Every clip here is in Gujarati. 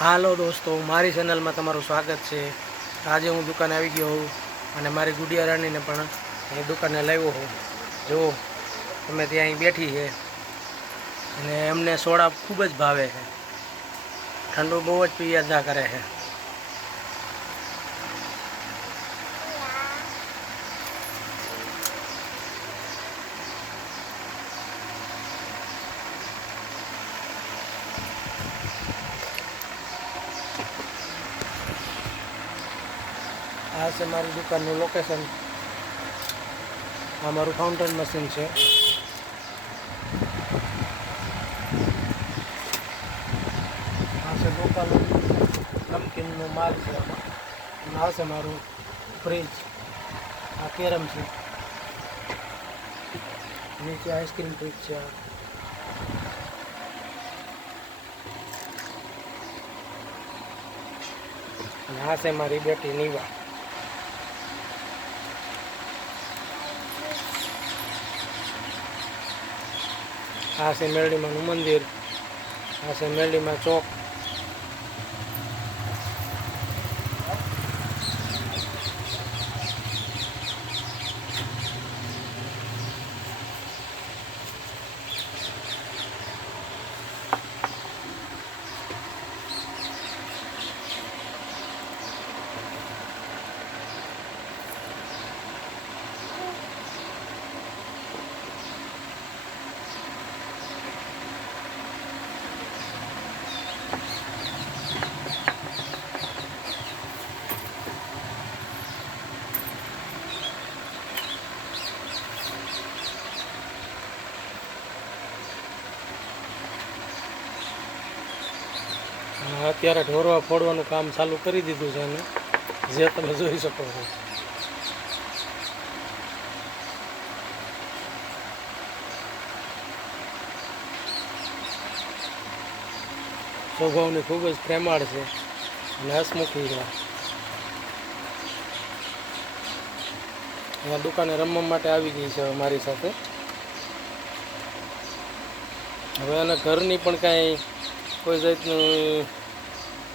હાલો દોસ્તો, મારી ચેનલમાં તમારું સ્વાગત છે। આજે હું દુકાને આવી ગયો હું અને મારી ગુડિયા રાણીને પણ અહીં દુકાને લાવ્યો હું। જો તમે ત્યાં અહીં બેઠી છે અને એમને સોડા ખૂબ જ ભાવે છે, ઠંડુ બહુ જ પીયા કરે છે। આ છે મારી દુકાનનું લોકેશન। આ મારું ફાઉન્ટેન મશીન છે। આ છે દુકાનનું નમકીનનો માલ છે આમાં। અને આ છે મારું ફ્રીજ। આ કેરમ છે, નીચે આઈસ્ક્રીમ ફ્રીજ છે। અને આ છે મારી બેટી નીવા। આ છે મેરડીમાનું મંદિર। આ છે મેરડીમાં ચોક। અત્યારે ઢોરવા ફોડવાનું કામ ચાલુ કરી દીધું છે અને જે તમે જોઈ શકો છો। સ્વભાવની ખૂબ જ પ્રેમાળ છે અને હસમુખી છે। અહીંયા દુકાને રમવા માટે આવી ગઈ છે મારી સાથે। હવે એને ઘરની પણ કાંઈ કોઈ જાતનું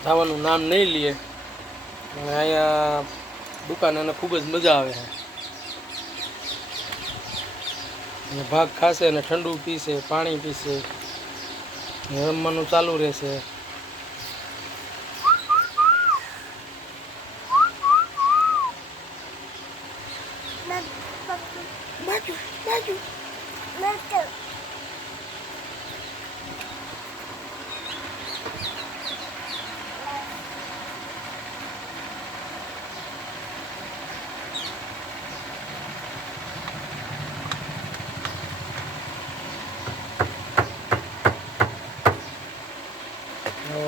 જવાનું નામ નહીં લે અને અહીંયા દુકાને એને ખૂબ જ મજા આવે છે। અને ભાગ ખાશે અને ઠંડુ પીશે, પાણી પીશે, રમવાનું ચાલુ રહેશે।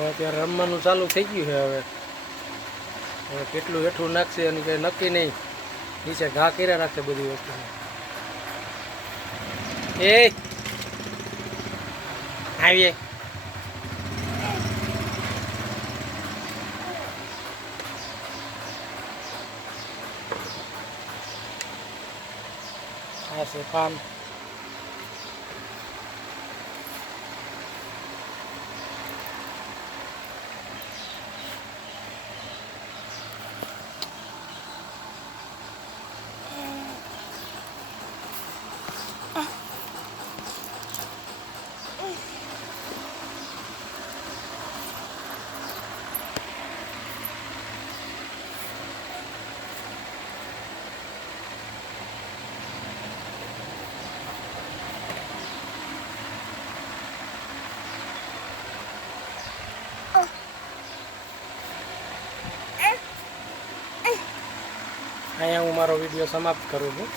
અત્યારે રમવાનું ચાલુ થઈ ગયું છે। હવે કેટલું હેઠું નાખશે એનું કંઈ નક્કી નહીં, નીચે ઘા કર્યા રાખશે બધી વસ્તુ। એ આવીએ આ છે પાન। અહીંયા હું મારો વિડીયો સમાપ્ત કરું છું।